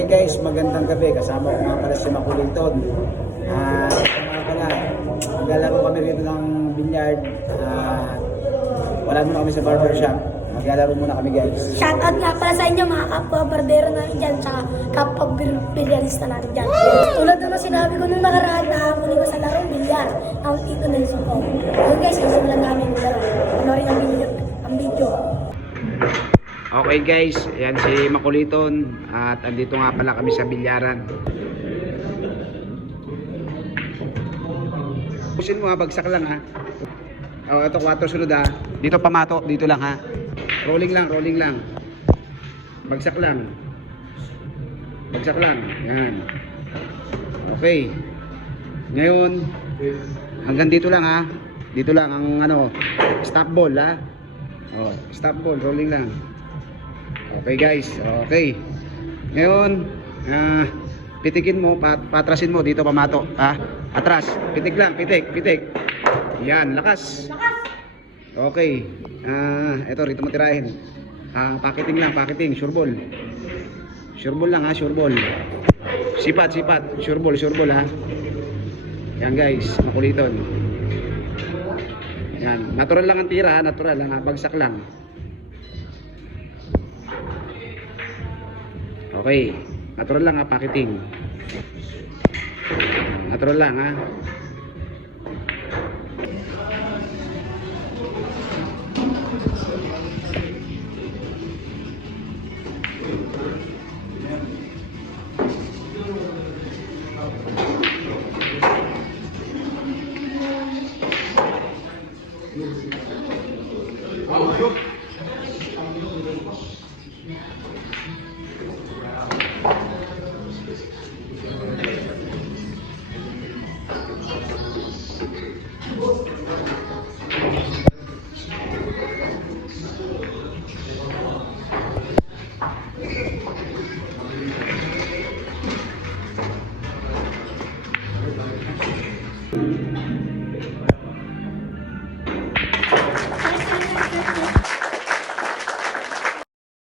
Okay guys, magandang gabi. Kasama ko nga pala si Makuliton. Mga pala, maglalaro kami rito ng billiard. Wala muna kami sa barbershop. Maglalaro muna kami guys. Shoutout nga pala sa inyo mga kapwa-barbero natin dyan, tsaka kapwa-bilyarista natin dyan. Tulad na sinabi ko nung nakaraan na muli ko sa larong bilyar, ang Tito Nelson ko. So guys, nasimulan namin yung laro. Panorin ang video. Okay guys, yan si Makuliton. At andito nga pala kami sa bilyaran. Pusin mo ha, bagsak lang ha. Oh, ito 4 sunod ha. Dito pamato, dito lang ha. Rolling lang, rolling lang. Bagsak lang. Bagsak lang. Yan. Okay. Ngayon, hanggang dito lang ha. Dito lang ang ano, stop ball ha. Oh, stop ball, rolling lang. Okay guys, okay. Ngayon, pitikin mo, patrasin mo dito pamato ha. Atras, pitik lang, pitik, pitik. Yan, lakas. Okay. Ito rito mo tirahin. Pakiting lang, pakiting, sure ball. Sure ball lang ha, sure ball. Sipat, sipat, sure ball ha. Yan guys, Makuliton. Yan, natural lang ang tira, natural lang ha, bagsak lang. Okay, natural lang ha, pakiting. Natural lang ha.